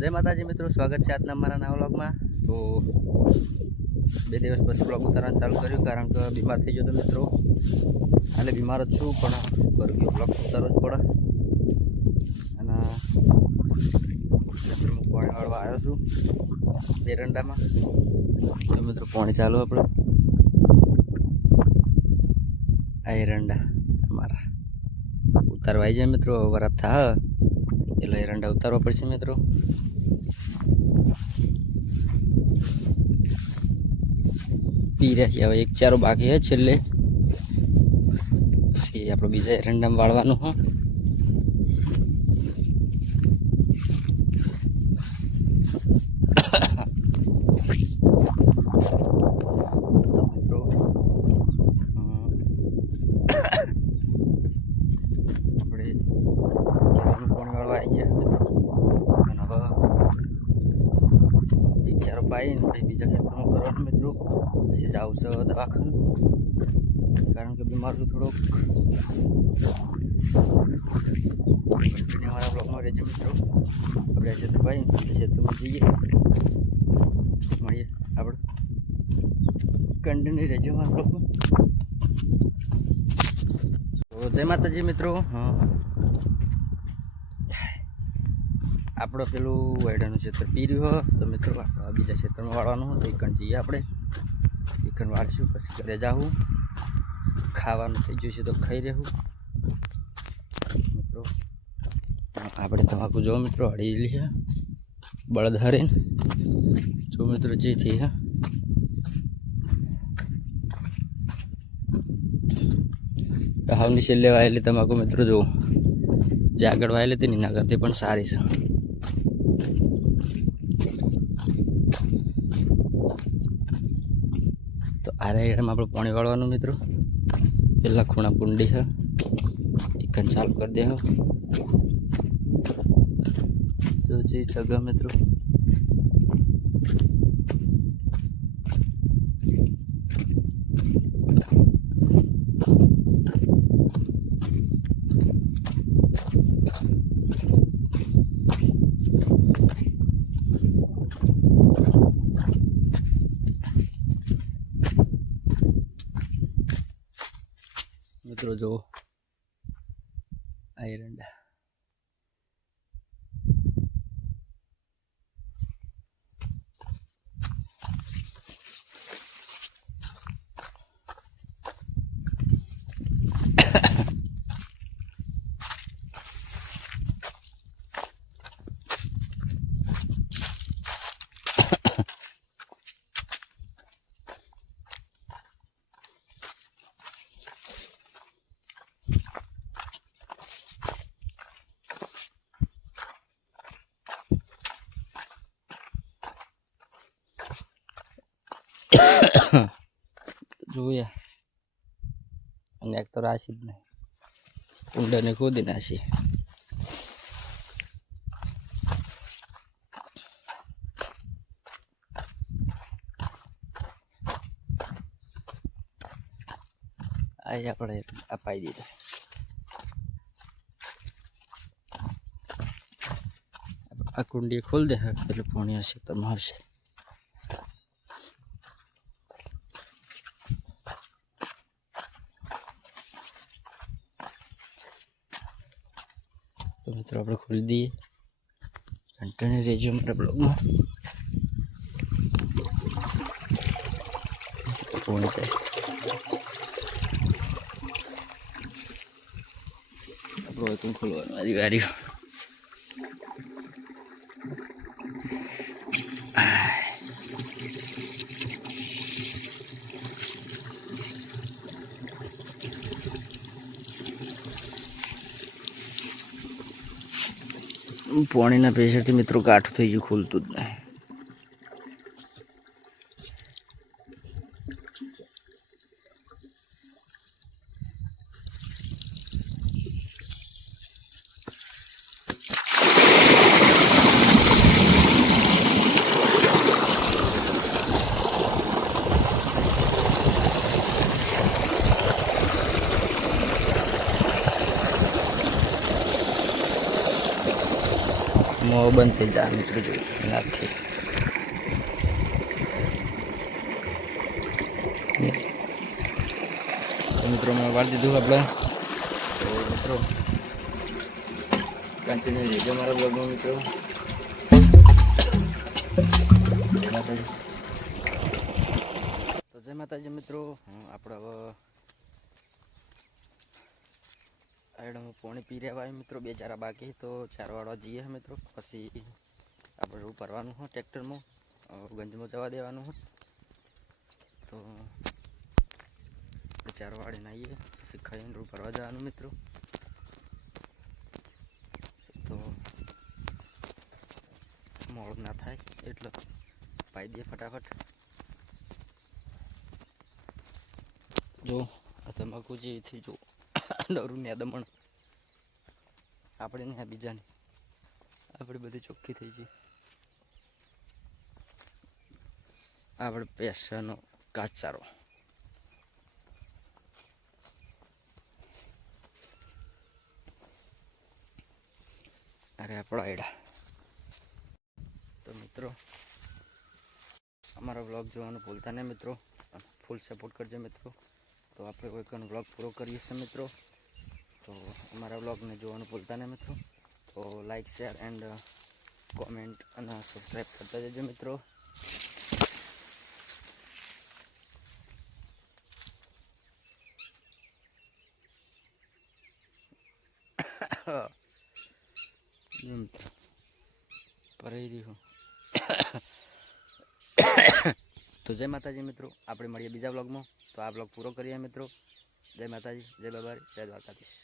जय माताजी मित्रों, स्वागत है आज अमरा नवा व्लॉग में। तो 2 દિવસ પછી व्लॉग उतारવાનું चालू કર્યું કારણ કે बीमार થઈ ગયો તો મિત્રો। હાલે बीमार જ છું પણ કરું કે व्लॉग ઉતારવો જ પડે। અને મિત્રો હું પાણી વાળવા આવ્યો છું એરંડામાં। તો મિત્રો પાણી ચાલુ આપણે આ એરંડા અમારા ઉતારવા આવી જાય મિત્રો। વરાપ થાય એટલે એરંડા ઉતારવા પડશે મિત્રો। पी रहा है एक चारो बाकी है छेल्ले आप बीजा एरंडा वाड़वानुं है। चारो पाई बीजा खेतर में करवा मित्रों से जाऊँ से दवाखाने कारण के बीमार तो थोड़ा हमारा ब्लॉग में रहिए मित्रों। अपने क्षेत्र पाई क्षेत्र में जाइए मळिए आप कंटिन्यू रहिए हमारा ब्लॉग में। तो जय माताजी मित्रों। हाँ आपड़ा पेलू वायडानु क्षेत्र पीर्यु हो तो मित्रों बीजा क्षेत्र में वाड़वानुं हो तो ईकण जीए आपणे ईकण वाळशुं पछी घरे जाऊँ खावानुं थई जशे तो खाई रहेवुं मित्रों। आपणे तमाकू जो मित्रों हळेली है बळद हरीन जो मित्रों जे थी है हावनी छेल्ले वायेली तमाकू मित्रों जो जे आगळ वायेली तेनी ना करते पण सारी छे। तो आ रहा में आप पानी वाड़वा मित्रों पहला खूणा कुंडी है इकन चालू कर दे तो जी जगह मित्रों। मित्रों जो एरंडा जोया एक तो राशि नहीं कुंडा ने खोदी नाशी आई अपने अपाई दीधा आ कुंडी खोल दे है पहले पानी आसे तब आवशे। तो मित्रों आप खोल दिए कंटिन्यू रहिए हमारे ब्लॉग में। फोन पे तुम खोलो हमारी बारी पानी ना प्रेशर थी मित्रों काठू थी गयु खुलतु ज नहीं। મોં બંધ થઈ જાય મિત્રો, જોઈ નથી મિત્રો મેં વાળી દીધું આપણે. તો મિત્રો કન્ટિન્યુ રહેજો મારા બ્લોગમાં મિત્રો. જય માતાજી. તો જય માતાજી મિત્રો. આપણે હવે આયડામાં પાણી પી રહ્યા હોય મિત્રો. 2 ચારા બાકી, તો 4 વાળવા જઈએ મિત્રો. પછી આપણે રૂ ભરવાનું હોય ટ્રેક્ટરમાં, ગંજમાં જવા દેવાનું હોય. તો 4 વાળીને આવીએ, પછી ખાઈને રૂ ભરવા જવાનું મિત્રો. તો મોડું ના થાય એટલે પાઈ દે ફટાફટ. જો આ તમાકુ જેથી જો ડરું ને દમણ આપણે ને બીજાને આપણે બધી ચોખ્ખી થઈ છે. આપણે પેશાનો કાચારો અરે આપણો આયડા. તો મિત્રો અમારો વ્લોગ જોવાનું ભૂલતા નહીં મિત્રો, ફૂલ સપોર્ટ કરજો મિત્રો. તો આપણે કોઈકનો વ્લોગ પૂરો કરીએ છીએ મિત્રો. તો અમારા વ્લોગને જોવાનું ભૂલતા નહીં મિત્રો. તો લાઈક, શેર એન્ડ કોમેન્ટ અને સબસ્ક્રાઈબ કરતા જજો મિત્રો. તો જય માતાજી મિત્રો. આપણે મળીએ બીજા વ્લોગમાં. તો આ વ્લોગ પૂરો કરીએ મિત્રો. જય માતાજી, જય બાબા, જય દ્વારકાધીશ.